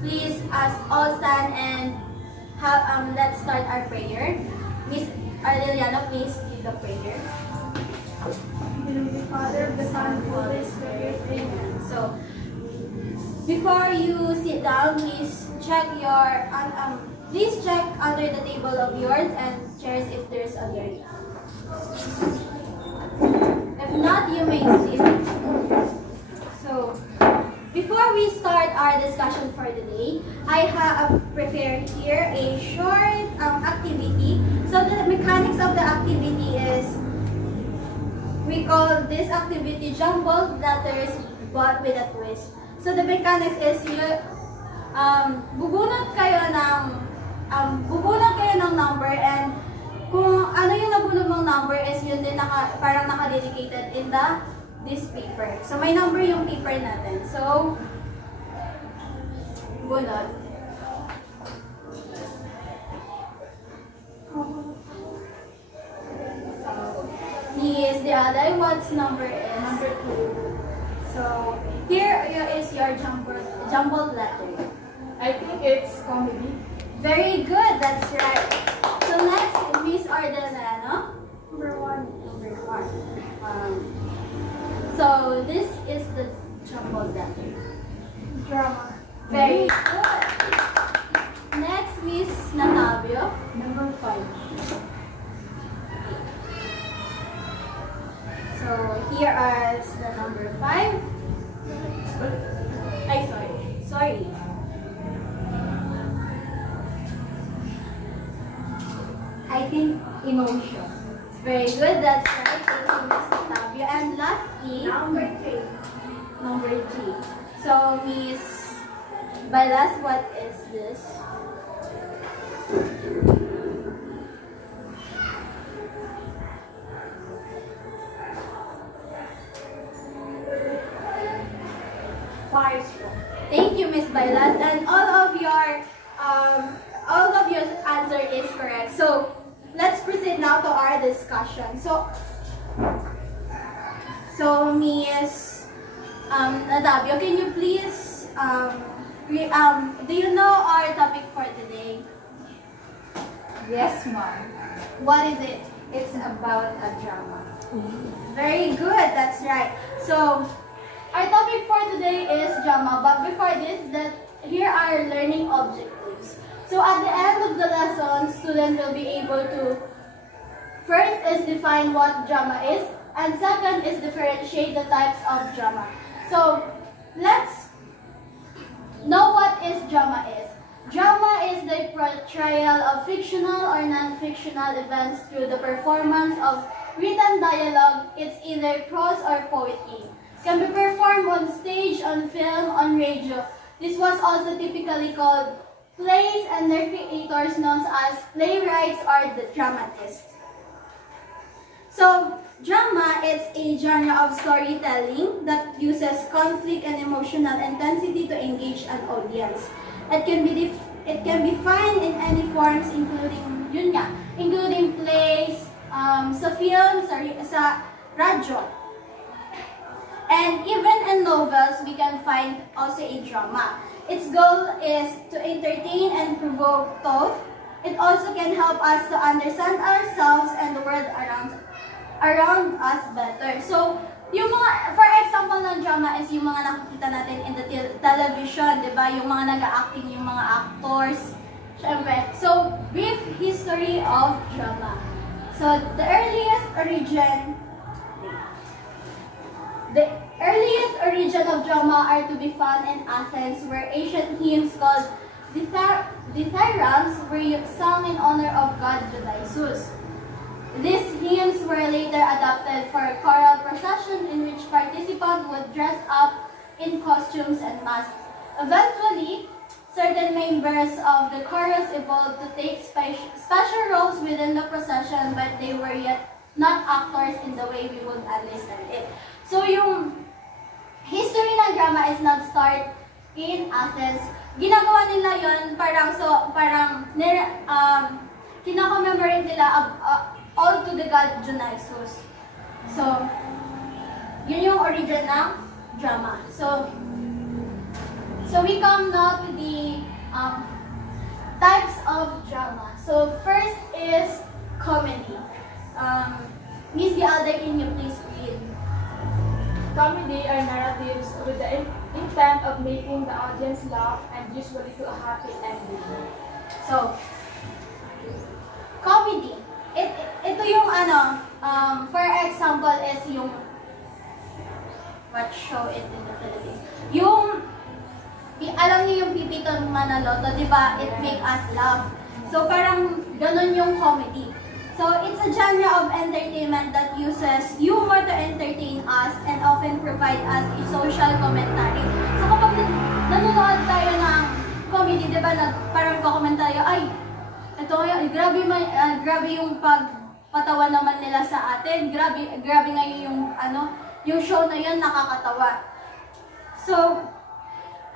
please all stand and let's start our prayer. Miss Arleliana, please lead the prayer. In the name of the Father, of the Son, and of the Holy Spirit. Amen. So, before you sit down, please check your please check under the table of yours and chairs if there's a dirt. If not, you may sit. So, before we start our discussion for the day, I have prepared here a short activity. So the mechanics of the activity is, we call this activity jumbled letters but with a twist. So the mechanics is bubunot kayo ng number, and kung ano yung nabunod mong number is yun din parang naka-dedicated in this paper. So may number yung paper natin. So bunot. He is the other. What's number is? Number 2. So here is your jumbled letter. I think it's comedy. Very good, that's right. So next, Miss Ardelano. Number 1. Number 1. So this is the jumbled letter. Drama. Very good. Next, Miss Natavio. Number 5. So here is the number 5. Sorry. I think emotion. Very good, that's right. Thank you, Miss Natavio. And lastly, Number 3. number 3. So Miss Balas, what is this? Thank you, Miss Bailas, and all of your answer is correct. So let's proceed now to our discussion. So Miss Natavio, can you please do you know our topic for today? Yes, ma'am. What is it? It's about a drama. Very good, that's right. So our topic for today is drama, but before this, here are learning objectives. So at the end of the lesson, students will be able to, first is define what drama is, and second is differentiate the types of drama. So let's know what is drama is. Drama is the portrayal of fictional or non-fictional events through the performance of written dialogue. It's either prose or poetry. Can be performed on stage, on film, on radio. This was also typically called plays, and their creators known as playwrights or the dramatists. So, drama is a genre of storytelling that uses conflict and emotional intensity to engage an audience. It can be found in any forms, including plays, sa film, sa radyo. And even in novels, we can find also a drama. Its goal is to entertain and provoke thought. It also can help us to understand ourselves and the world around us better. So, yung for example ng drama is yung mga nakikita natin in the television, di ba? Yung mga nag-acting, yung mga actors. Syempre. So, brief history of drama. So, the earliest origin of drama are to be found in Athens, where ancient hymns called dithyrambs were sung in honor of god Dionysus. These hymns were later adapted for a choral procession in which participants would dress up in costumes and masks. Eventually, certain members of the chorus evolved to take special roles within the procession, but they were yet not actors in the way we would understand it. So yung history ng drama is not start in Athens. Ginagawa nila yon kina-commemorate nila all to the god Dionysus. So, yun yung origin ng drama. So we come now to the types of drama. So first is comedy. Miss Dialde, can you please read? Comedy are narratives with the intent of making the audience laugh and usually to a happy ending. So, comedy. Ito yung for example is yung, what show it in the Philippines? Yung, alam niyo yung Pipitong Manaloto, di ba? It make us laugh. So, parang ganun yung comedy. So, it's a genre of entertainment that uses humor to entertain us and often provide us a social commentary. So, kapag nanonood tayo ng comedy, di ba, parang kakomment tayo, ay, ito grabe yung pagpatawa naman nila sa atin. Grabe ngayon yung, yung show na yun, nakakatawa. So,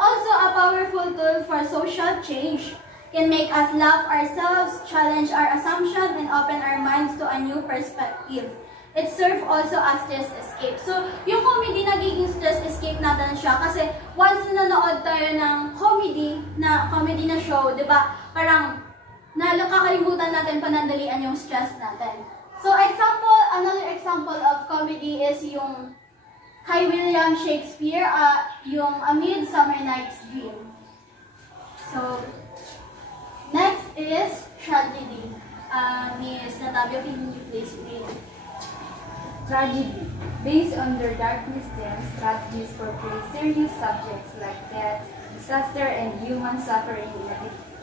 also a powerful tool for social change. Can make us laugh ourselves, challenge our assumption, and open our minds to a new perspective. It serves also as stress escape. So, yung comedy, nagiging stress escape natin siya. Kasi, once na nanood tayo ng comedy na show, di ba, parang, nakakalimutan natin panandalian yung stress natin. So, another example of comedy is yung kay William Shakespeare, yung A Midsummer Night's Dream. So, next is tragedy. Miss Natavio, can you please read? Tragedy. Based on their darkness themes, tragedies portray serious subjects like death, disaster, and human suffering in a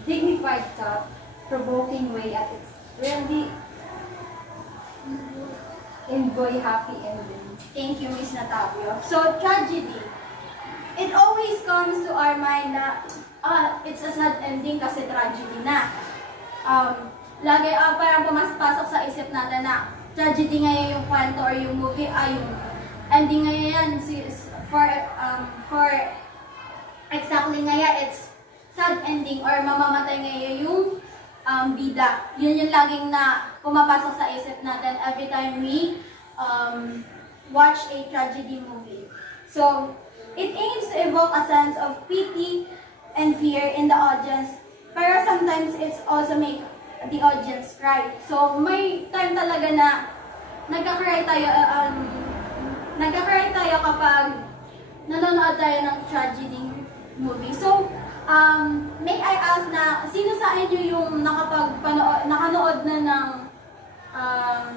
dignified, thought-provoking way at its really enjoy happy endings. Thank you, Miss Natavio. So, tragedy. It always comes to our mind na it's a sad ending kasi tragedy na. Lagi parang pumasok sa isip natin na tragedy ngayon yung kwento or yung movie, yung ending ngayon for exactly ngayon it's sad ending or mamamatay ngayon yung bida. Yun yung laging na pumapasok sa isip natin every time we watch a tragedy movie. So, it aims to evoke a sense of pity and fear in the audience, pero sometimes it's also make the audience cry. So, may time talaga na nagka-cry tayo kapag nanonood tayo ng tragedy movie. So, may I ask na, sino sa inyo yung nakanood na ng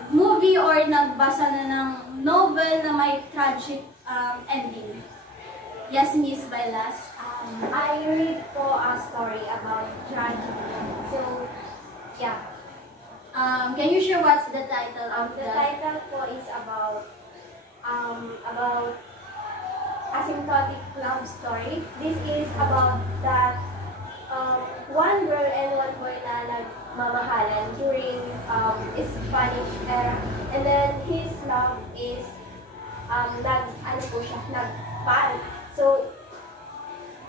movie or nagbasa na ng novel na may tragic ending? Yes, Miss Bailas. I read po a story about tragedy. So, yeah. Can you share what's the title of The title po is about asymptotic love story. This is about that one girl and one boy na nagmamahalan during Spanish era. And then his love is nagpal. So,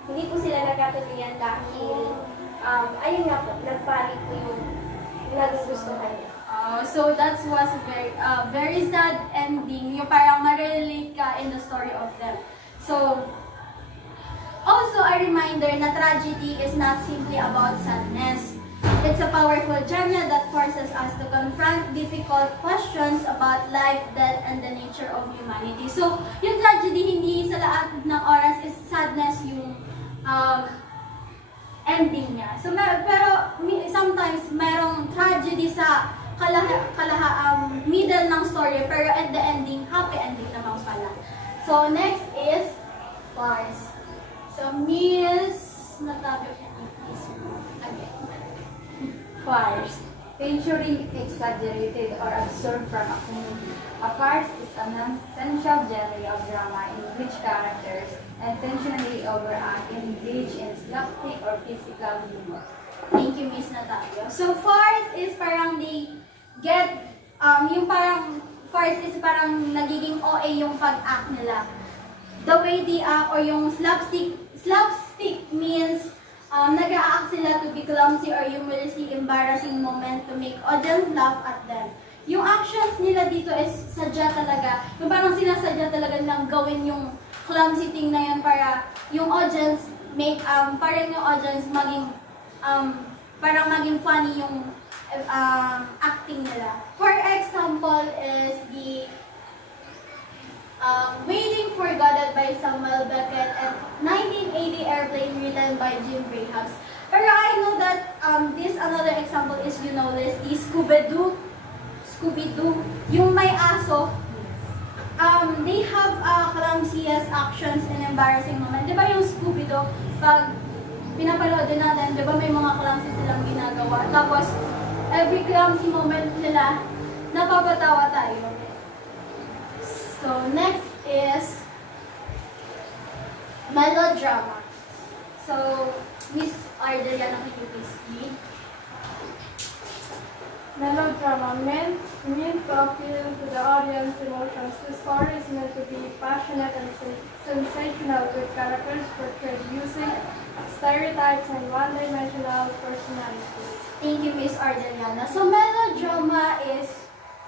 hindi po sila nagkatuloyan dahil, ayun nga po, nagpalit po yung nagugustuhan niya. So that was very sad ending. Yung parang ma-relate ka in the story of them. So, also a reminder na tragedy is not simply about sadness. It's a powerful genre that forces us to confront difficult questions about life, death, and the nature of humanity. So, yung tragedy, hindi sa lahat ng oras is sadness yung ending niya. So, pero sometimes merong tragedy sa middle ng story, pero at the ending, happy ending naman pala. So, next is farce. So, Miss Natavio, can you please again? Farce. Featuring exaggerated or absurd from a comedy. A farce is an essential genre of drama in which characters intentionally overact and engage in slapstick or physical humor. Thank you, Miss Natavio. So, farce is parang farce is parang nagiging OA yung pag-act nila. The way they act or yung slapstick means nag-a-act sila to be clumsy or humorously embarrassing moment to make audience laugh at them. Yung actions nila dito is sadya talaga. Yung parang sinasadya talaga nilang gawin yung clumsy thing na yun para yung audience maging parang maging funny yung acting nila. For example is the Waiting for Godot by Samuel Beckett and 1980 Airplane written by Jim Grahams. Pero I know that this another example is, you know this, the Scooby-Doo, yung may aso. They have clumsiest actions and embarrassing moments. Di ba yung Scooby-Doo, pag pinapanood din natin, di ba may mga clumsy silang ginagawa. Tapos, every clumsy moment nila, napapatawa tayo. So, next is melodrama. So, Miss Ardeliana, can you please read? Melodrama meant to appeal to the audience emotions. The story is meant to be passionate and sensational, with characters portrayed using stereotypes and one-dimensional personalities. Thank you, Miss Ardeliana. So, melodrama is,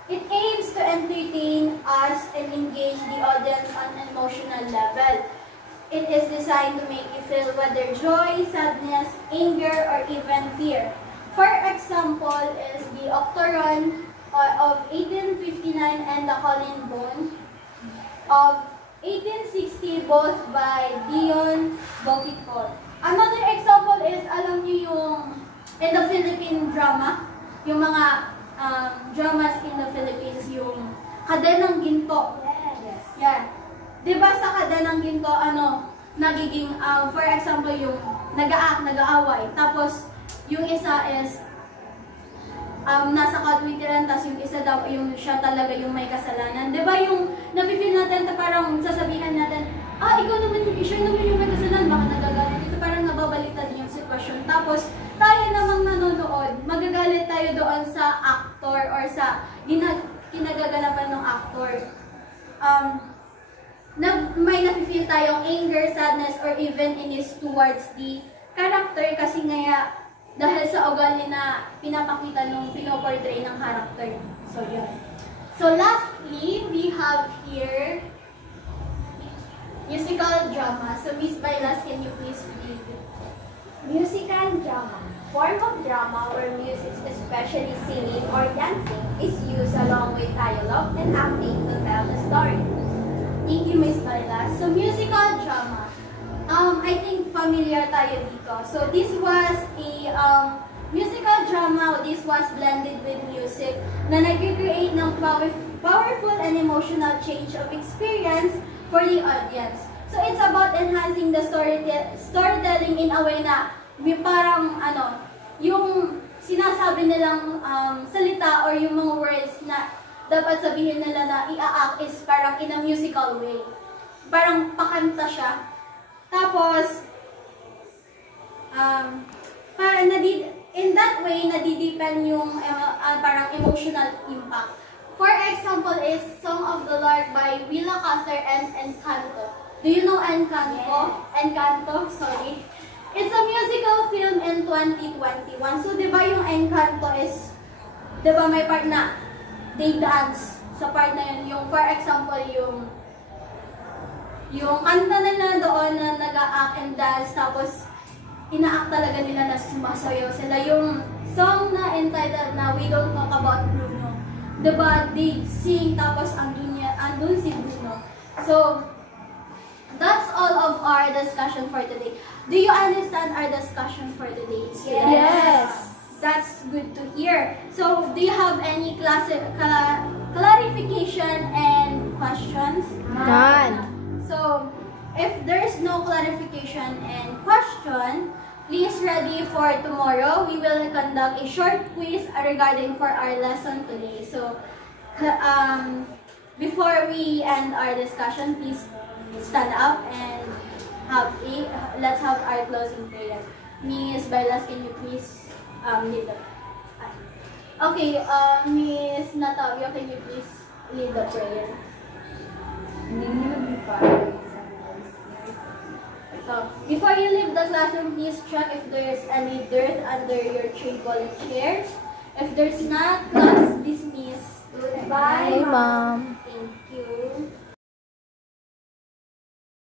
it aims to entertain us and engage the audience on an emotional level. It is designed to make you feel whether joy, sadness, anger, or even fear. For example is the Octoron of 1859 and the Colin Bone of 1860, both by Dion Boucicault. Another example is, alam niyo yung in the Philippine drama, yung mga dramas in the Philippines, yung Kadenang Ginto. Yes. Yan. Diba sa Kadenang Ginto, nagiging, for example, yung nag-aaway. Tapos, yung isa is, nasa katwiran, tapos yung isa daw, yung siya talaga yung may kasalanan. Diba yung napipil natin, parang sasabihan natin, ikaw naman, siya naman yung may kasalanan, baka nagagalit. Ito parang nababaliktad yung sitwasyon. Tapos, tayo namang nanonood, magagalit tayo doon sa actor or sa kinagaganapan ng actor. May nafe-feel tayong anger, sadness, or even inis towards the character kasi nga dahil sa ugali na pinapakita nung pinoportray ng character. So, yun. So, lastly, we have here musical drama. So, Miss Bailas, can you please read? Musical drama. Form of drama where music, especially singing or dancing, is used along with dialogue and acting to tell a story. Thank you, Miss Bailas. So, musical drama. I think familiar tayo dito. So, this was a musical drama. This was blended with music na nag-create ng powerful and emotional change of experience for the audience. So, it's about enhancing the storytelling in a way na may parang, yung sinasabi nilang salita or yung mga words na dapat sabihin nila na i-act is parang in a musical way. Parang pakanta siya. Tapos, in that way, nadidepen yung parang emotional impact. For example is Song of the Lark by Willa Cather and Encanto. Do you know Encanto? Yes. Encanto, sorry. It's a musical film in 2021. So, di ba yung Encanto is, di ba may part na they dance sa part na yun. Yung, for example, yung kanta nila doon na nag-act and dance, tapos ina-act talaga nila na sumasayaw sila. Yung song na entitled na We Don't Talk About Bruno. Diba, they sing, tapos andun si Bruno. So, that's all of our discussion for today. Do you understand our discussion for today? Yes. That's good to hear. So, do you have any clarification and questions? None. So, if there's no clarification and question, please ready for tomorrow. We will conduct a short quiz regarding for our lesson today. So, before we end our discussion, please stand up and let's have our closing prayer. Miss Bailas, can you please lead the Okay, Miss Natavio, can you please lead the prayer? So, before you leave the classroom, please check if there's any dirt under your table and chairs. If there's not, class dismiss. Goodbye, Bye, Mom.